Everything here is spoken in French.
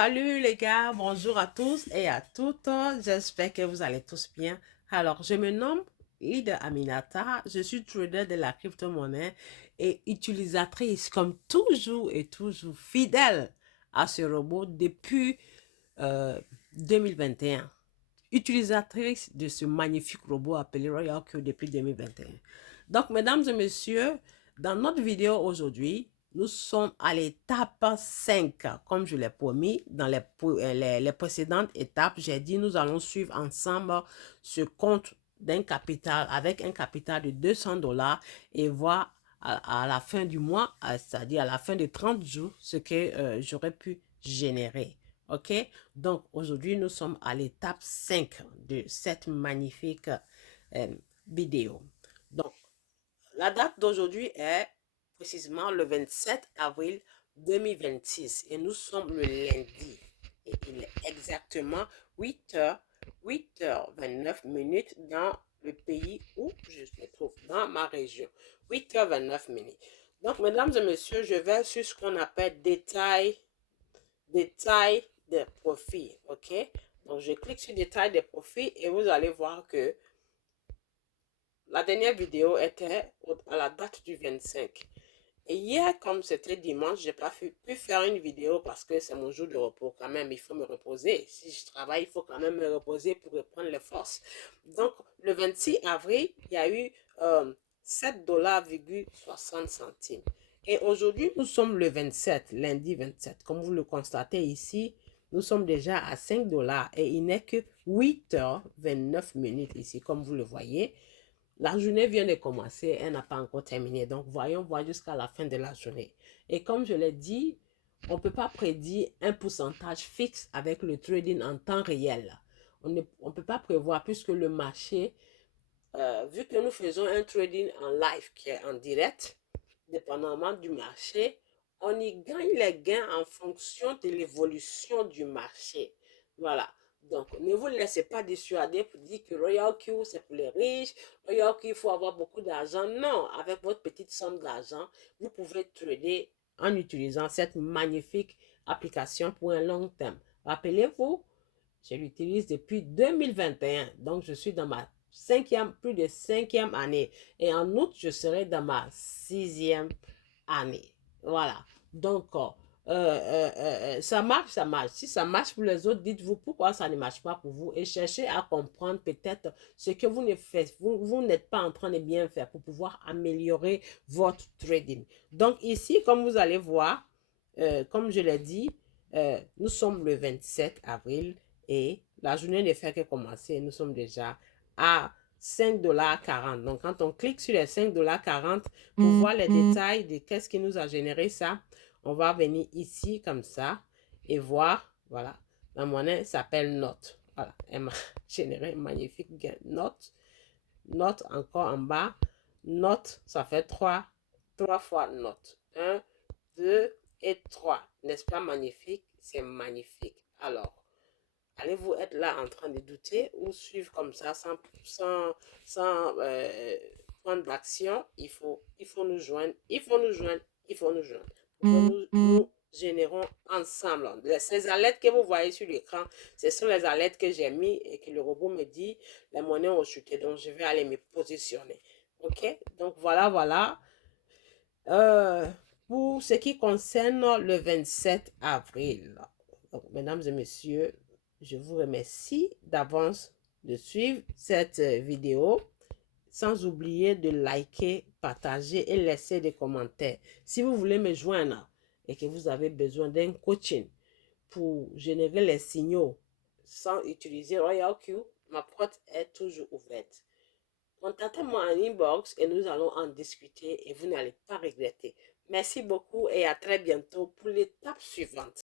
Salut les gars, bonjour à tous et à toutes. J'espère que vous allez tous bien. Alors, je me nomme Ida Aminata. Je suis trader de la crypto-monnaie et utilisatrice comme toujours et toujours fidèle à ce robot depuis euh, 2021. Utilisatrice de ce magnifique robot appelé Royal Q depuis 2021. Donc, mesdames et messieurs, dans notre vidéo aujourd'hui, nous sommes à l'étape 5. Comme je l'ai promis, dans les précédentes étapes, j'ai dit nous allons suivre ensemble ce compte d'un capital avec un capital de 200 dollars et voir à la fin du mois, c'est-à-dire à la fin de 30 jours, ce que j'aurais pu générer. OK? Donc, aujourd'hui, nous sommes à l'étape 5 de cette magnifique euh, vidéo. Donc, la date d'aujourd'hui est précisément le 27 avril 2026 et nous sommes le lundi. Et il est exactement 8h 29 dans le pays où je me trouve, dans ma région. 8h 29. Donc, mesdames et messieurs, je vais sur ce qu'on appelle détail des profits. OK? Donc, je clique sur détail des profits et vous allez voir que la dernière vidéo était à la date du 25. Et hier, comme c'était dimanche, j'ai pas pu faire une vidéo parce que c'est mon jour de repos quand même. Il faut me reposer. Si je travaille, il faut quand même me reposer pour reprendre les forces. Donc, le 26 avril, il y a eu 7,60 $. Et aujourd'hui, nous sommes le 27, lundi 27. Comme vous le constatez ici, nous sommes déjà à 5 dollars et il n'est que 8h 29 ici, comme vous le voyez. La journée vient de commencer, elle n'a pas encore terminé. Donc, voyons voir jusqu'à la fin de la journée. Et comme je l'ai dit, on ne peut pas prédire un pourcentage fixe avec le trading en temps réel. On ne peut pas prévoir puisque le marché, vu que nous faisons un trading en live qui est en direct, dépendamment du marché, on y gagne les gains en fonction de l'évolution du marché. Voilà. Donc, ne vous laissez pas dissuader pour dire que Royal Q, c'est pour les riches. Royal Q, il faut avoir beaucoup d'argent. Non, avec votre petite somme d'argent, vous pouvez trader en utilisant cette magnifique application pour un long terme. Rappelez-vous, je l'utilise depuis 2021. Donc, je suis dans ma plus de cinquième année. Et en août, je serai dans ma sixième année. Voilà. Donc, ça marche, ça marche. Si ça marche pour les autres, dites-vous pourquoi ça ne marche pas pour vous et cherchez à comprendre peut-être ce que vous ne faites, vous n'êtes pas en train de bien faire pour pouvoir améliorer votre trading. Donc ici, comme vous allez voir, comme je l'ai dit, nous sommes le 27 avril et la journée ne fait que commencer. Nous sommes déjà à 5,40 $. Donc, quand on clique sur les 5,40 $ pour voir les détails de qu'est-ce qui nous a généré ça, on va venir ici comme ça et voir, voilà, la monnaie s'appelle Note. Voilà, elle m'a généré un magnifique gain. Note, Note encore en bas. Note, ça fait 3 fois Note. 1, 2 et 3. N'est-ce pas magnifique? C'est magnifique. Alors, allez-vous être là en train de douter ou suivre comme ça sans prendre d'action? Il faut nous joindre, il faut nous joindre, il faut nous joindre. Nous générons ensemble. Ces alertes que vous voyez sur l'écran, ce sont les alertes que j'ai mis et que le robot me dit, les monnaies ont chuté, donc je vais aller me positionner. OK? Donc voilà, voilà. Euh, pour ce qui concerne le 27 avril, donc, mesdames et messieurs, je vous remercie d'avance de suivre cette vidéo, sans oublier de liker, partager et laisser des commentaires. Si vous voulez me joindre et que vous avez besoin d'un coaching pour générer les signaux sans utiliser Royal Q, ma porte est toujours ouverte. Contactez-moi en inbox et nous allons en discuter et vous n'allez pas regretter. Merci beaucoup et à très bientôt pour l'étape suivante.